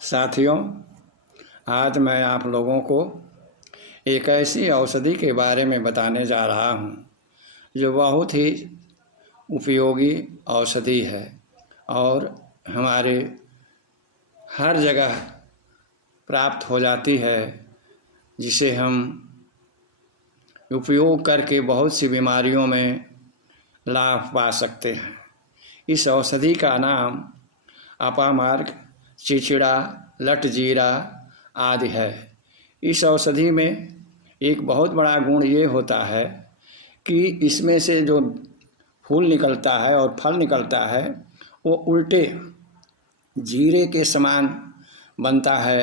साथियों, आज मैं आप लोगों को एक ऐसी औषधि के बारे में बताने जा रहा हूँ जो बहुत ही उपयोगी औषधि है और हमारे हर जगह प्राप्त हो जाती है, जिसे हम उपयोग करके बहुत सी बीमारियों में लाभ पा सकते हैं। इस औषधि का नाम अपामार्ग, चिचिड़ा, लटजीरा आदि है। इस औषधि में एक बहुत बड़ा गुण ये होता है कि इसमें से जो फूल निकलता है और फल निकलता है वो उल्टे जीरे के समान बनता है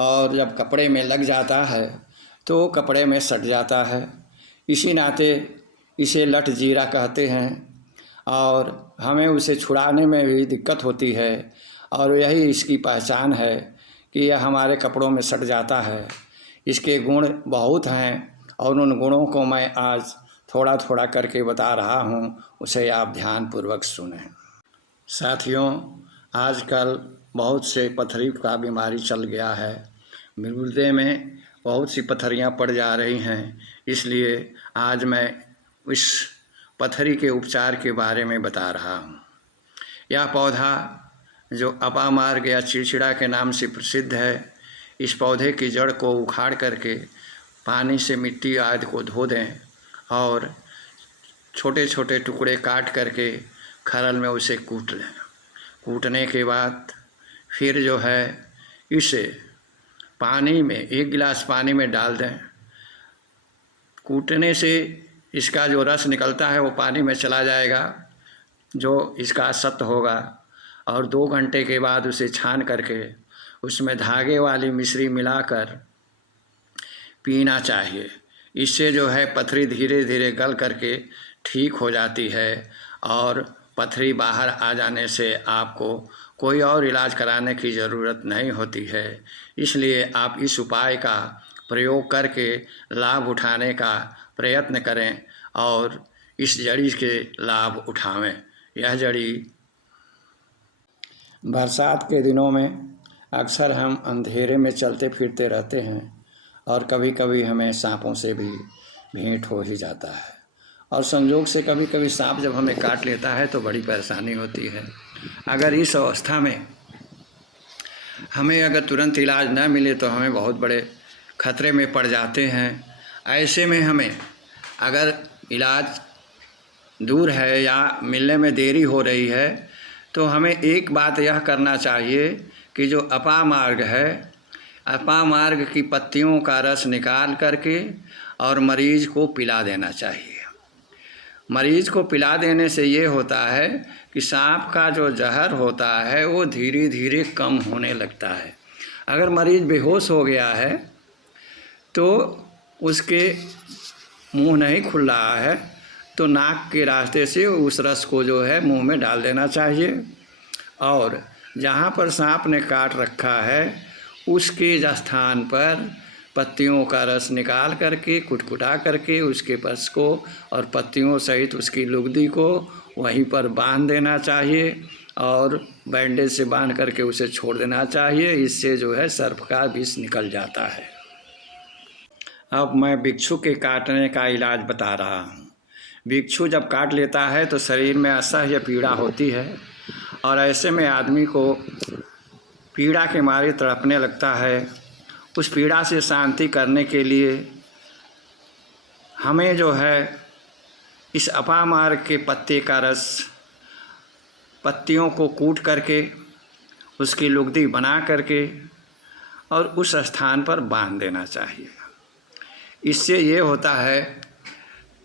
और जब कपड़े में लग जाता है तो कपड़े में सट जाता है। इसी नाते इसे लट जीरा कहते हैं और हमें उसे छुड़ाने में भी दिक्कत होती है और यही इसकी पहचान है कि यह हमारे कपड़ों में सट जाता है। इसके गुण बहुत हैं और उन गुणों को मैं आज थोड़ा थोड़ा करके बता रहा हूँ, उसे आप ध्यानपूर्वक सुनें। साथियों, आजकल बहुत से पथरी का बीमारी चल गया है। गुर्दे में बहुत सी पथरियाँ पड़ जा रही हैं, इसलिए आज मैं इस पथरी के उपचार के बारे में बता रहा हूँ। यह पौधा जो अपामार्ग या चिड़चिड़ा के नाम से प्रसिद्ध है, इस पौधे की जड़ को उखाड़ करके पानी से मिट्टी आदि को धो दें और छोटे छोटे टुकड़े काट करके खरल में उसे कूट लें। कूटने के बाद फिर जो है इसे पानी में 1 गिलास पानी में डाल दें। कूटने से इसका जो रस निकलता है वो पानी में चला जाएगा, जो इसका सत्व होगा, और 2 घंटे के बाद उसे छान करके उसमें धागे वाली मिश्री मिलाकर पीना चाहिए। इससे जो है पथरी धीरे धीरे गल करके ठीक हो जाती है और पथरी बाहर आ जाने से आपको कोई और इलाज कराने की ज़रूरत नहीं होती है। इसलिए आप इस उपाय का प्रयोग करके लाभ उठाने का प्रयत्न करें और इस जड़ी के लाभ उठावें। यह जड़ी बरसात के दिनों में अक्सर हम अंधेरे में चलते फिरते रहते हैं और कभी कभी हमें सांपों से भी भेंट हो ही जाता है और संयोग से कभी कभी सांप जब हमें काट लेता है तो बड़ी परेशानी होती है। अगर इस अवस्था में हमें अगर तुरंत इलाज न मिले तो हमें बहुत बड़े खतरे में पड़ जाते हैं। ऐसे में हमें अगर इलाज दूर है या मिलने में देरी हो रही है तो हमें एक बात यह करना चाहिए कि जो अपामार्ग है, अपामार्ग की पत्तियों का रस निकाल करके और मरीज को पिला देना चाहिए। मरीज को पिला देने से ये होता है कि सांप का जो जहर होता है वो धीरे धीरे कम होने लगता है। अगर मरीज बेहोश हो गया है तो उसके मुंह नहीं खुल रहा है तो नाक के रास्ते से उस रस को जो है मुंह में डाल देना चाहिए और जहाँ पर सांप ने काट रखा है उसके स्थान पर पत्तियों का रस निकाल करके कुटकुटा करके उसके पस को और पत्तियों सहित उसकी लुगदी को वहीं पर बांध देना चाहिए और बैंडेज से बांध करके उसे छोड़ देना चाहिए। इससे जो है सर्प का विष निकल जाता है। अब मैं बिच्छू के काटने का इलाज बता रहा हूँ। बिच्छू जब काट लेता है तो शरीर में असह्य पीड़ा होती है और ऐसे में आदमी को पीड़ा के मारे तड़पने लगता है। उस पीड़ा से शांति करने के लिए हमें जो है इस अपामार्ग के पत्ते का रस पत्तियों को कूट करके उसकी लुगदी बना करके और उस स्थान पर बांध देना चाहिए। इससे ये होता है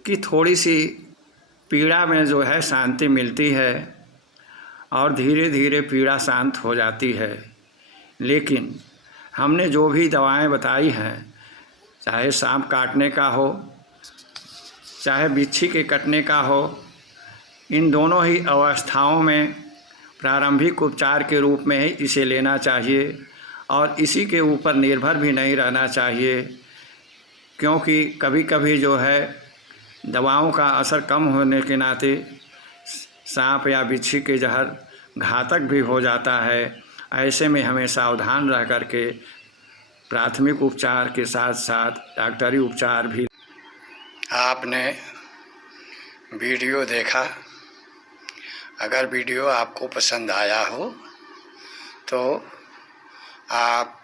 कि थोड़ी सी पीड़ा में जो है शांति मिलती है और धीरे धीरे पीड़ा शांत हो जाती है। लेकिन हमने जो भी दवाएं बताई हैं, चाहे सांप काटने का हो चाहे बिच्छी के कटने का हो, इन दोनों ही अवस्थाओं में प्रारंभिक उपचार के रूप में ही इसे लेना चाहिए और इसी के ऊपर निर्भर भी नहीं रहना चाहिए, क्योंकि कभी कभी जो है दवाओं का असर कम होने के नाते सांप या बिच्छी के जहर घातक भी हो जाता है ऐसे में हमें सावधान रह कर के प्राथमिक उपचार के साथ साथ डॉक्टरी उपचार भी। आपने वीडियो देखा, अगर वीडियो आपको पसंद आया हो तो आप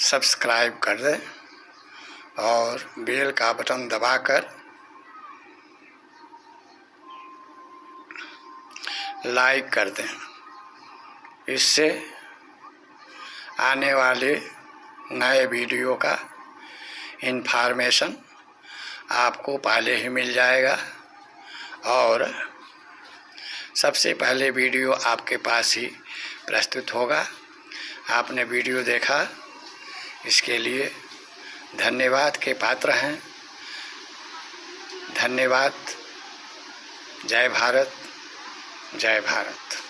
सब्सक्राइब कर दें और बेल का बटन दबाकर लाइक कर दें। इससे आने वाले नए वीडियो का इन्फॉर्मेशन आपको पहले ही मिल जाएगा और सबसे पहले वीडियो आपके पास ही प्रस्तुत होगा। आपने वीडियो देखा, इसके लिए धन्यवाद के पात्र हैं। धन्यवाद। जय भारत, जय भारत।